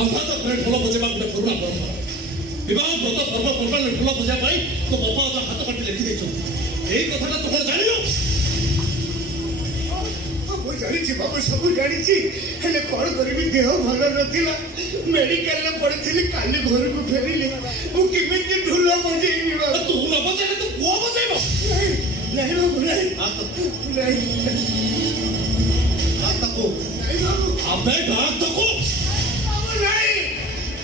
मालधा तो घरे ढोल बजेबा गोटे पुराना परंपरा विवाह व्रत पर्वपर्वाणी ढोल बजा तो बापा अजा हाथ काटी लिखि यही कथा तो कौन जान जानी बाबू सब जानी कौन करी देह भल नाला मेडिकल पड़ी काली घर को फेरिली मुझे ढोल बजेबी तू न बजे तू पुआ बजेब नहीं बाबू नहीं अबे डाक तको नहीं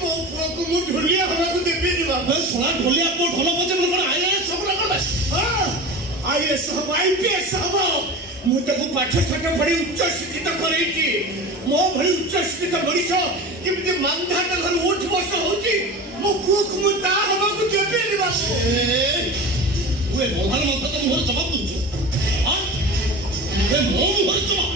मो पुआ को मु ढोलिया हवा को देबी बाबू सोना ढोलिया को ढोल बजे बोल कोन आईएएस सब ना कर हां आईएएस सब आईपीएस सब मु तको पाठ साठ पढ़ी उच्च शिक्षित करैछि मो भली उच्च शिक्षित मनीष केमते मांधा त घर उठ बस होछि मो पुआ को मु ता हवा को देबी बाबू वे मोहन मंत्र तो मोर जवाब दूछु हां वे मोह मोर जवाब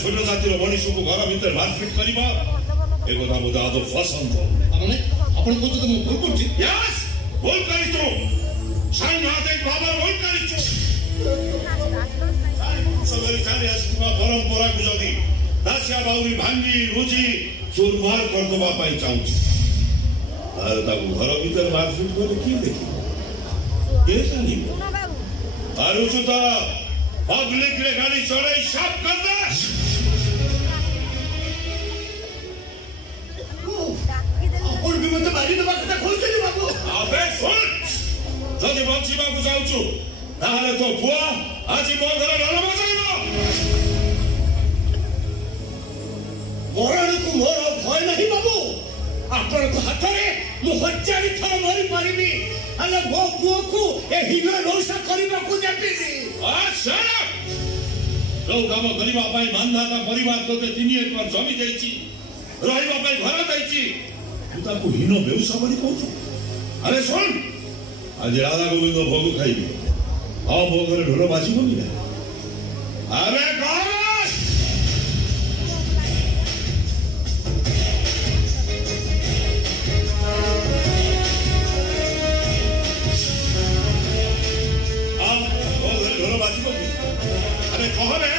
छोट जातिर मनीष को घर भीतर मारपीट करवा एक मुझे आदौ पसंद मैंने अपन को तो भूल कर यस भूल करी तो साइन हाथ एक बाबा भूल करी तो सगरी जाने आसुवा परंपरा को जदी दासिया बाउरी भांगी रुचि चूरमार कर दबा पाई चाहूँ आर ताको घर भीतर मारपीट करे की देखि के जानी आरु सुता पब्लिक रे गाड़ी चढ़ाई साफ कर दे और भी मत बारी दबा कथा खोल दे बाबू अबे सुन जदि बचिबा को जाउछु ताहले तो बुआ आज मो घर ढोल बजाइबो मरण को मोर भय नहीं बाबू आपण को हाथ रे मु हजार थर मरी पारिबी अले मो बुआ को ए हिनो रोसा करबा को देबी आ शराब जो काम करबा पाई मानधाता परिवार तो 3 एकर जमी जाईची रहिबा पाई घर दैची तू ताको हिनो बेउसा बनी कहू अरे सुन आज राधा गोविंद भोग खाइबी आ भोग रे ढोल बाजिबो नि अरे कौन अरे कौन है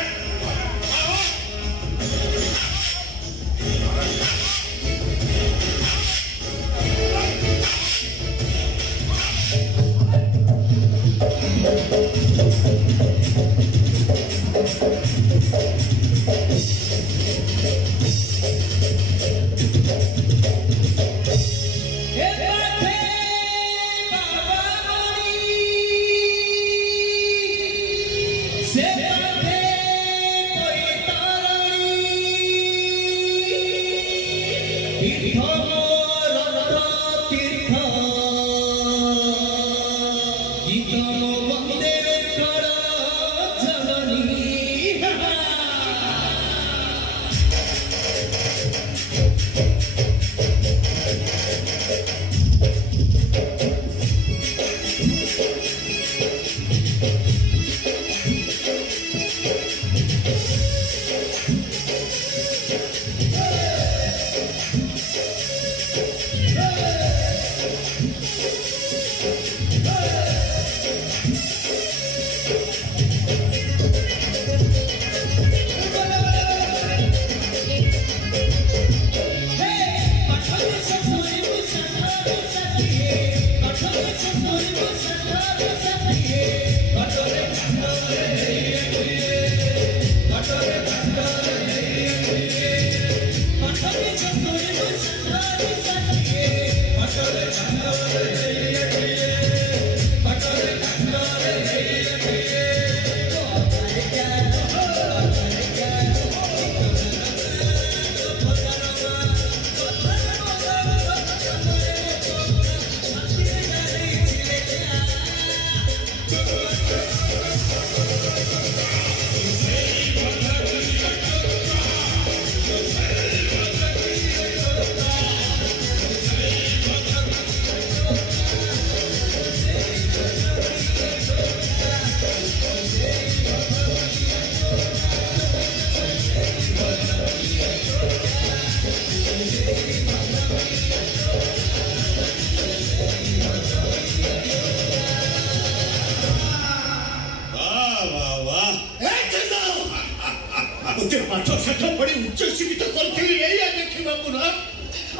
पाठ साठ पढ़ी उच्च शिक्षित करथिली एया देखिबाकू ना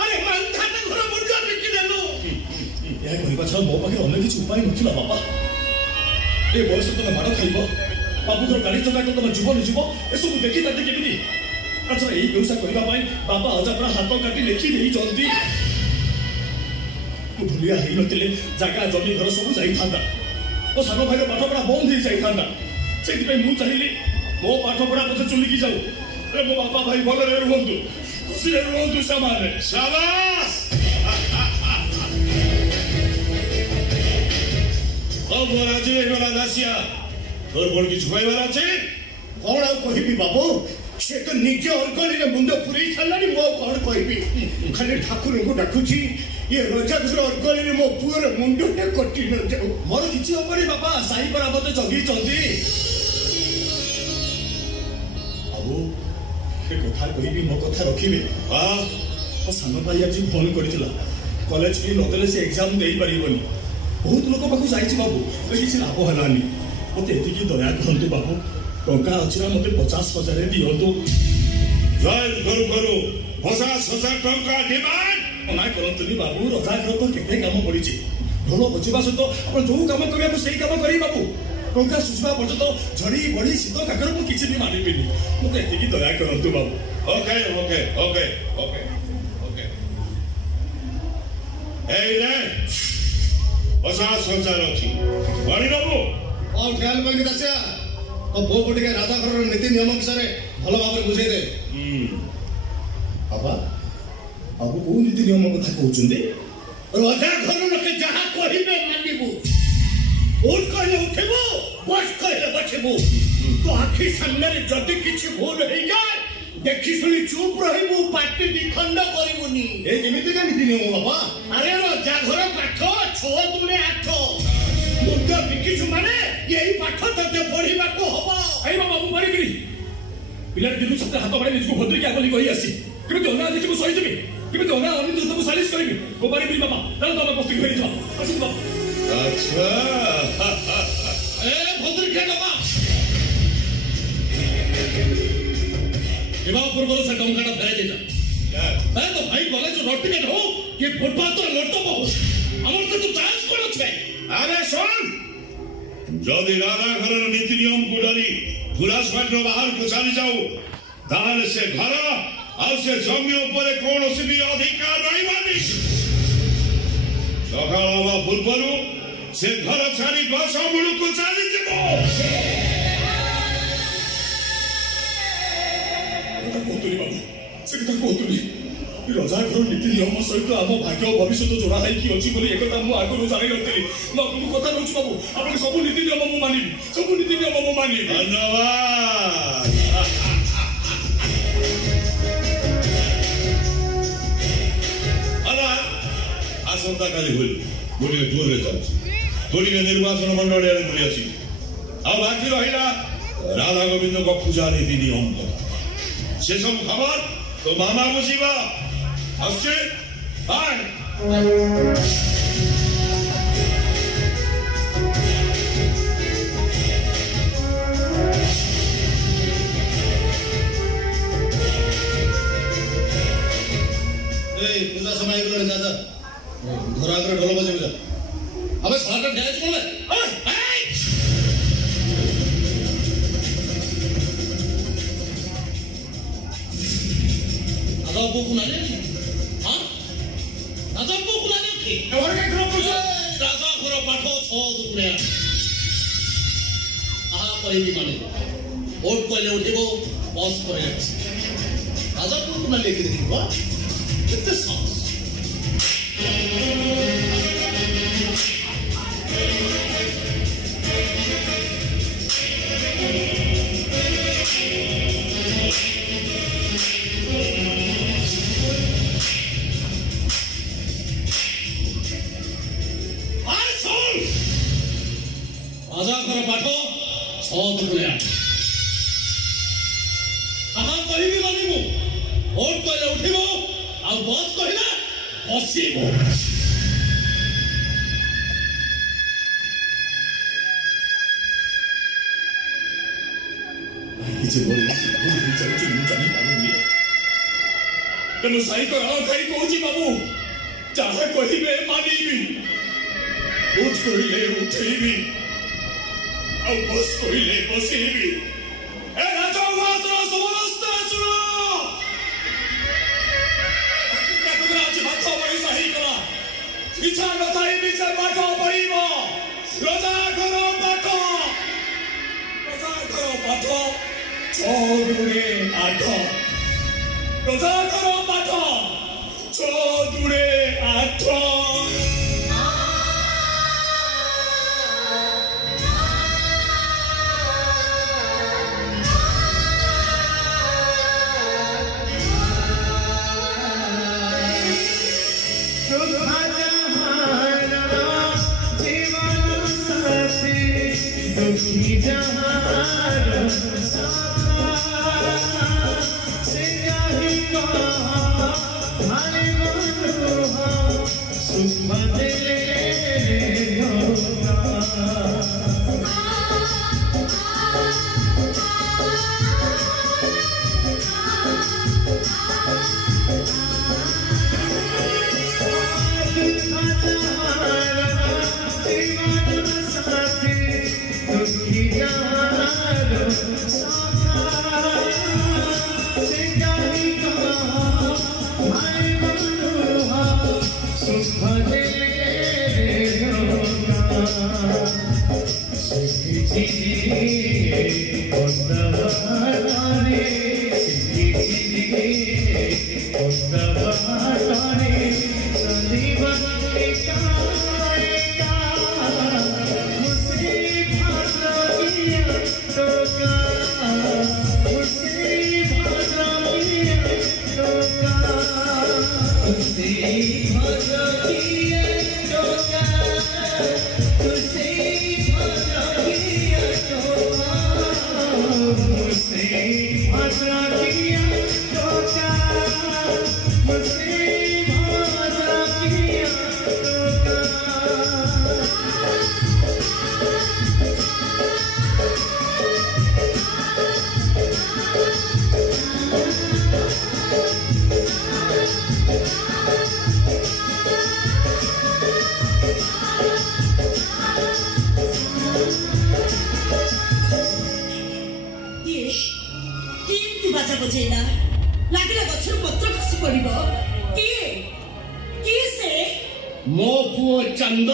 अरे मांधाता घर मुंडा बिकी देलु या कहबा छ मो पाखे अन्य किछ उपाय नथिला बाबा ए बयस तमे माड़ खाइबो बाबूर गाड़ी चका तो तुम जीवन जीव एसबू देखी ताते केमिति अच्छा यही व्यवसाय करबा पाई बाबा अजापरा हाथ काटी लेखि नहीं जल्दी भूलिया हेई नथिले जागा जमी घर सब जाई थांदा ओ सानो भाई पाठ पढ़ा बंद हो जाई थांदा सेति पे मु चाहिली मो पाठ पढ़ा पछे चुलिकी जाऊ अरे मो बाबा भाई भले रे रहंतु खुशी रे रहंतु समाने शाबाश ओ मोराजी वाला दासिया তোর বড় কিছু কইবার আছে কোন আর কইবি বাবু সে তো নিজে অর্গলিরে মুন্ড পুরেই ছাড়লানি মো কোন কইবি খালি ঠাকুরଙ୍କୁ ডাকুছি ये রজাধর অর্গলিরে মো পুরো মুন্ডটা কটি ন যাও मोर किछि होबनी बाबा साई पर आबते जगी चंदी बाबू ए कथा कहिबी मो कथा रखिबे हां ओ सानो भाई आज फोन करितला कॉलेज की नदेले से एग्जाम देई परिबनी बहुत लोक पाखु जाईछि बाबू किछि लाभ हलानी मते एतिकी दया करंतु बाबू टंका अछि ना मते 50,000 दियंतु जय गुरु गुरु 50,000 टंका डिमांड ओना करंतुनी बाबू रजा घर तो केते काम पड़िछि ढोल बजिबा सतो आपण जो काम करिया को सही काम करी बाबू टंका सुझबा पड़तो झड़ी बड़ी शीत काकर मु किछि भी मानिबिनी मते एतिकी दया करंतु बाबू okay okay okay okay okay ए रे 50,000 अछि बड़ी बाबू और ख्याल करके दसिया तो बो गोटे राजा घर नीति नियम अनुसार भल भाव बुझे दे बाबा बाबू को नीति नियम कथा कहउछंदे राजा घर लोके जहा कहिबे मानिबू उठ कहले उठिबू बस कहले बचिबू तो आखि सामने रे जदी किछि भूल होई जाय देखि सुनी चुप रहिबू पाटी दिखंड करिबुनी ए केमिति का नीति नियम बाबा अरे राजा घर पाठ 6 दुने 8 मुद्दा बिकिछु माने यही पाठ तते पढिबाको हबो आई बाबू मारी गिरी पिला दिलु सते हाथ बारे निजको भद्री के आगली कहि आसी केमिति ओना देखिबो सही जबी केमिति ओना अनिंद तबु सालिस करबी को मारी गिरी बाबा चल तो पक्की फेरि जा आसी बाबा अच्छा ए भद्र के बाबा विवाह पूर्व से टंकाटा फेरे देता मैं तो भाई कॉलेज रोटी के हो कि फुटपाथ तो लटो बहु हमर से तो चांस कोन छै अरे सुन जदि राजा घर नीति नियम को डरी पुलिस पार्टी बाहर को चली जाओ ताहले से घर और से जमी ऊपर कौन भी अधिकार नहीं मानी सकाल हवा पूर्वरु से घर छाड़ी बस मुड़ को चली जीवो कोतुली बाबू से कथा कोतुली रजा घर नीति नियम सहित आम भाग्य भविष्य जोड़ा है कि अच्छी बोली एक मु आगु जानी नथि मु कथा नउछु बाबू आपण सब नीति नियम मु मानिबी सब नीति नियम मु मानिबी धन्यवाद अला आसंता काली होली गोली दूर रे जाउछि गोली के निर्वाचन मंडल रे बोली अछि आ बाकी रहिला राधा गोविंद को पूजा नीति नियम से सब खबर तो मामा बुझीबा असे हाय ए पूजा समय गलो दादा घर आगे ढोल बजे जा अबे सारा ठेज कोन है आदा बुक ना ले हां आदा बुक ना ले की और के ग्रुप पूछो राजा घर पाठ 6 दुने आहा कहिबी माने वोट कोले उठिबो बस करे राजा बुक ना लेके देखिबो कितने सांस राजा कर पाठ 6 दुने आहा कहिबी मानिबो वोट कोले उठिबो आ बस कहिला बसिबो କିଛି ଭୁଲ ହେଇଯାଉଛି ମୁଁ ଜାଣିପାରୁନି। ତେଣୁ ସାଇକ ରାଳ ଖାଇ କହୁଛି ବାବୁ ଯାହା କହିବେ ମାନିବି, ଉଠ କହିଲେ ଉଠେଇବି, ଆଉ ବସ କହିଲେ ବସେଇବି। ଏ ରାଜଉଆସର ସମସ୍ତେ ଶୁଣ, ଆଜି ଭାତ ପଇସା ହେଇଗଲା, ଇଚ୍ଛା ନଥାଇ ବିଚେ ପାଠ ପଢିବ। ରଜାଘର ପାଠ, ରଜାଘର ପାଠ 6 × 8, ରଜାଘର ପାଠ 6 × 8। ମୋ ପୁଅ ଚାନ୍ଦ।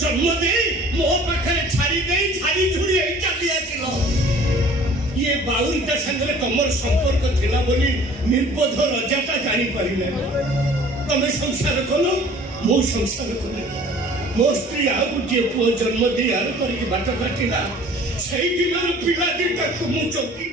जन्म दे मो पाखे छाड़ी दे छाड़ी छुड़ी चली आसिल ये बाउरीटा संगे तुमर संपर्क थिला बोली निर्बोध रजाटा जानी पारिले तमे संसार कल मो संसार कल मो स्त्री आ गोटे पुओ जन्म दे आर करके बाट काटिला सेई दिन पिला दिटा मु चौकी